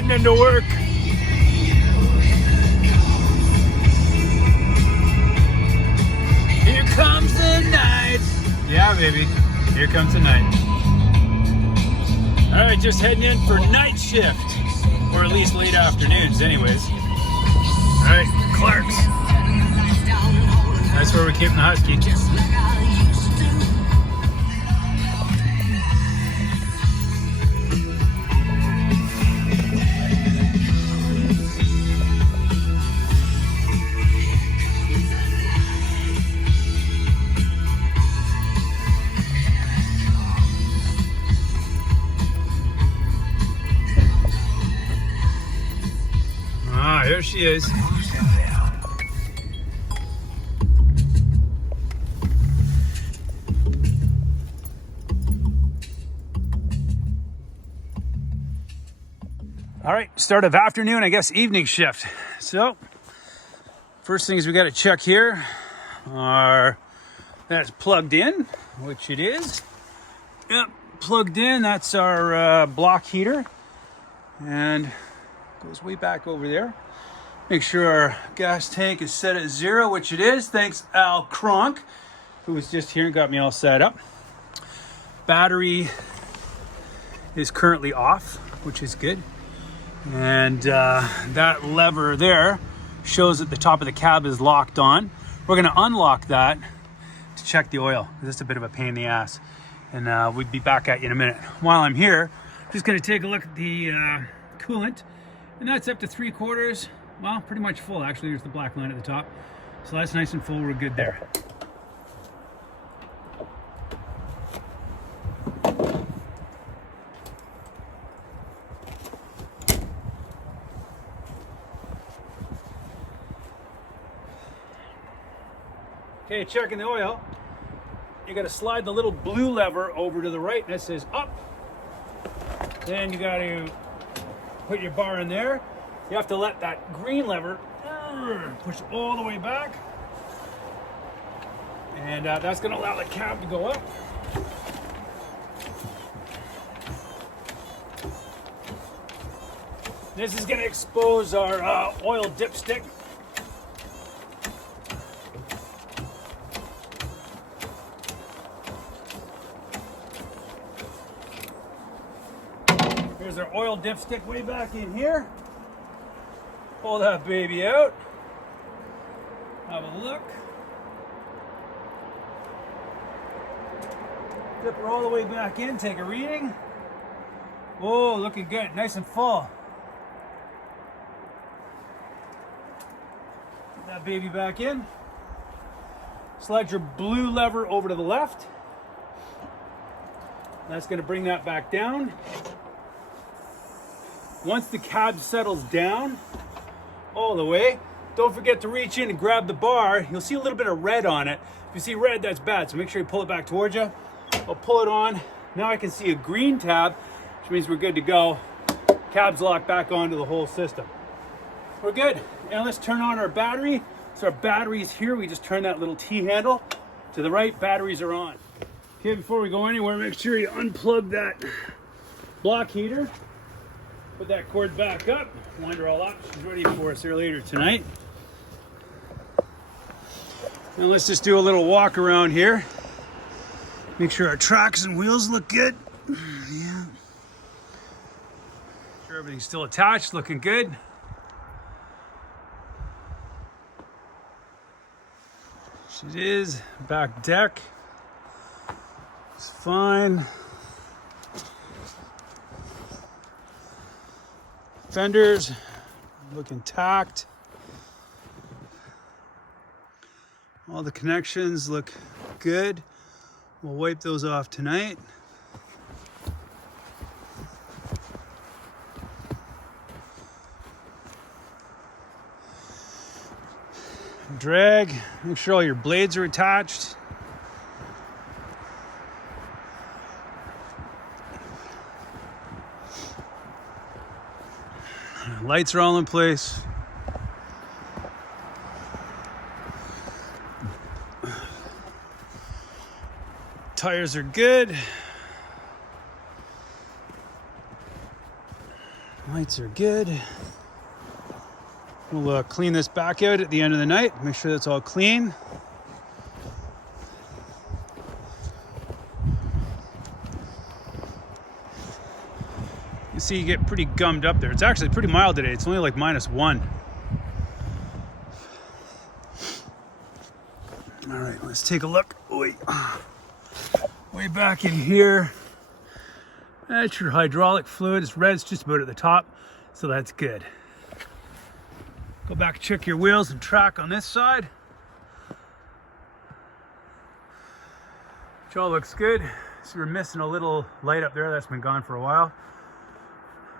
heading into work. Here comes the night. Yeah, baby. Here comes the night. All right, just heading in for night shift, or at least late afternoons, anyways. All right, Clark's. That's where we're keeping the Husky. Ah, here she is. All right, start of afternoon, I guess evening shift. So, first things we got to check here are that's plugged in, which it is. Yep, plugged in. That's our block heater, and goes way back over there. Make sure our gas tank is set at 0, which it is. Thanks, Al Kronk, who was just here and got me all set up. Battery is currently off, which is good. And that lever there shows that the top of the cab is locked on. We're going to unlock that to check the oil. This is a bit of a pain in the ass, and we'll be back at you in a minute. While I'm here, I'm just going to take a look at the coolant, and that's up to 3/4. Well, pretty much full actually. There's the black line at the top, so that's nice and full. We're good there. Okay, checking the oil. You got to slide the little blue lever over to the right, and it says up. Then you got to put your bar in there. You have to let that green lever push all the way back, and that's going to allow the cab to go up. This is going to expose our oil dipstick. Here's our oil dipstick way back in here. Pull that baby out. Have a look. Dip her all the way back in, take a reading. Oh, looking good, nice and full. Put that baby back in. Slide your blue lever over to the left. That's going to bring that back down. Once the cab settles down all the way, don't forget to reach in and grab the bar. You'll see a little bit of red on it. If you see red, that's bad, so make sure you pull it back towards you. I'll pull it on. Now I can see a green tab, which means we're good to go. Cab's locked back onto the whole system. We're good. And let's turn on our battery. So our battery is here. We just turn that little T handle to the right. Batteries are on. Okay, before we go anywhere, make sure you unplug that block heater. Put that cord back up, wind her all up. She's ready for us here later tonight. Now let's just do a little walk around here. Make sure our tracks and wheels look good. Yeah. Make sure everything's still attached, looking good. It is. Back deck. It's fine. Fenders look intact. All the connections look good. We'll wipe those off tonight. Drag, make sure all your blades are attached. Lights are all in place. Tires are good. Lights are good. We'll clean this back out at the end of the night. Make sure that's all clean. You see you get pretty gummed up there. It's actually pretty mild today. It's only like -1. All right, let's take a look. Way back in here. That's your hydraulic fluid. It's red, it's just about at the top, so that's good. Go back, check your wheels and track on this side. Which all looks good. So we're missing a little light up there that's been gone for a while.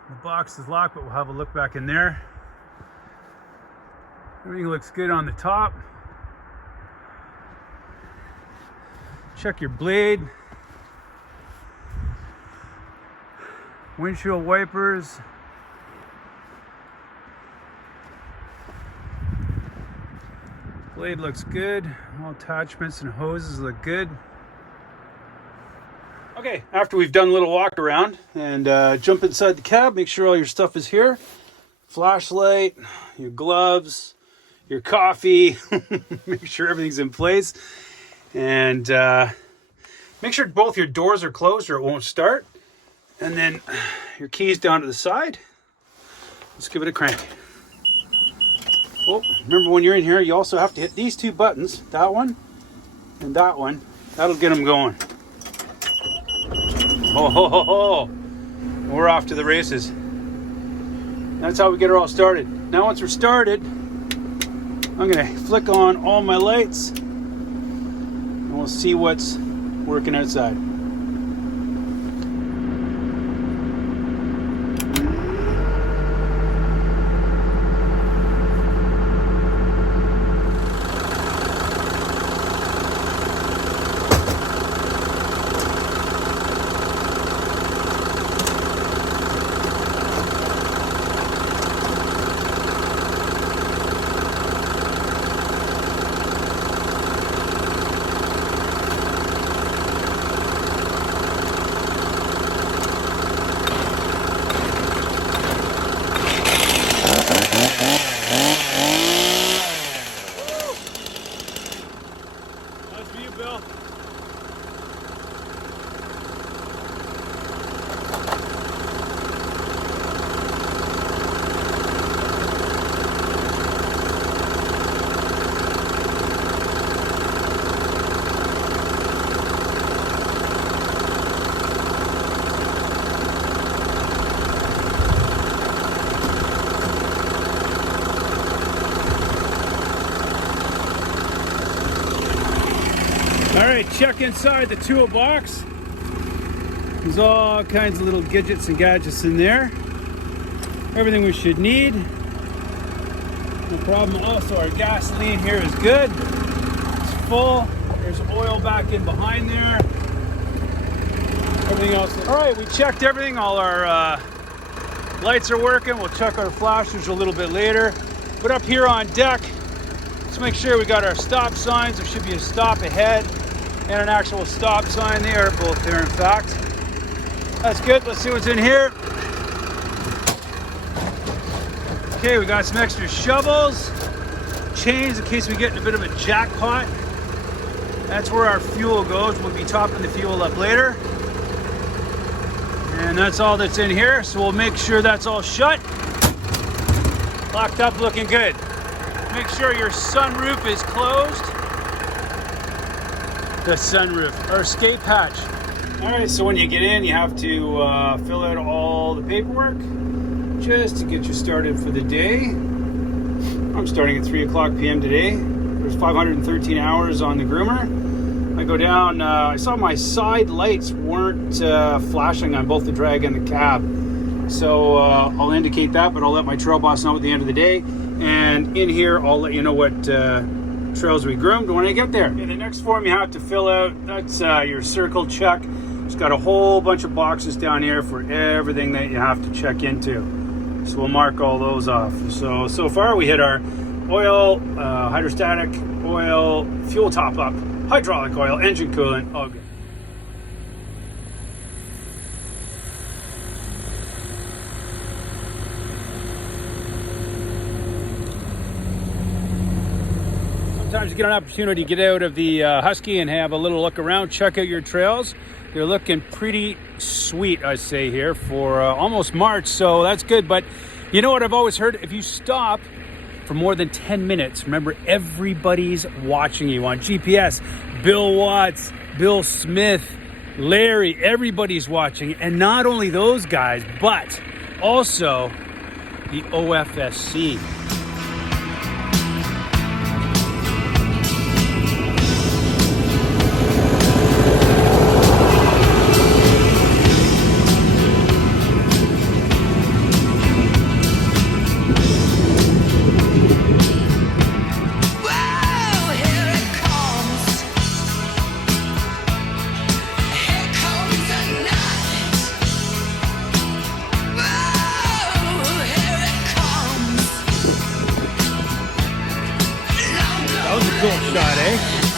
The box is locked, but we'll have a look back in there. Everything looks good on the top. Check your blade. Windshield wipers. Blade looks good. All attachments and hoses look good. Okay, after we've done a little walk around and jump inside the cab, make sure all your stuff is here. Flashlight, your gloves, your coffee. Make sure everything's in place. And make sure both your doors are closed or it won't start. And then your keys down to the side. Let's give it a crank. Oh, remember when you're in here, you also have to hit these two buttons, that one and that one. That'll get them going. Oh, we're off to the races. That's how we get her all started. Now once we're started, I'm gonna flick on all my lights and we'll see what's working outside. All right, check inside the toolbox. There's all kinds of little gadgets and gadgets in there. Everything we should need. No problem. Also, our gasoline here is good. It's full. There's oil back in behind there. Everything else. All right, we checked everything. All our lights are working. We'll check our flashers a little bit later. But up here on deck, let's make sure we got our stop signs. There should be a stop ahead and an actual stop sign there, both there in fact. That's good. Let's see what's in here. Okay, we got some extra shovels, chains in case we get in a bit of a jackpot. That's where our fuel goes. We'll be topping the fuel up later. And that's all that's in here, so we'll make sure that's all shut. Locked up, looking good. Make sure your sunroof is closed. The sunroof, or escape hatch. All right, so when you get in, you have to fill out all the paperwork just to get you started for the day. I'm starting at 3 o'clock p.m. today. There's 513 hours on the groomer. I go down, I saw my side lights weren't flashing on both the drag and the cab. So I'll indicate that, but I'll let my trail boss know at the end of the day. And in here, I'll let you know what trails we groomed when I get there. Okay, the next form you have to fill out, that's your circle check. It's got a whole bunch of boxes down here for everything that you have to check into. So we'll mark all those off. So far we hit our oil, hydrostatic oil, fuel top up, hydraulic oil, engine coolant, all good. Sometimes you get an opportunity to get out of the Husky and have a little look around, check out your trails. They're looking pretty sweet, I say here, for almost March, so that's good. But you know what I've always heard? If you stop for more than 10 minutes, remember, everybody's watching you on GPS. Bill Watts, Bill Smith, Larry, everybody's watching. And not only those guys, but also the OFSC. That was a cool shot, eh?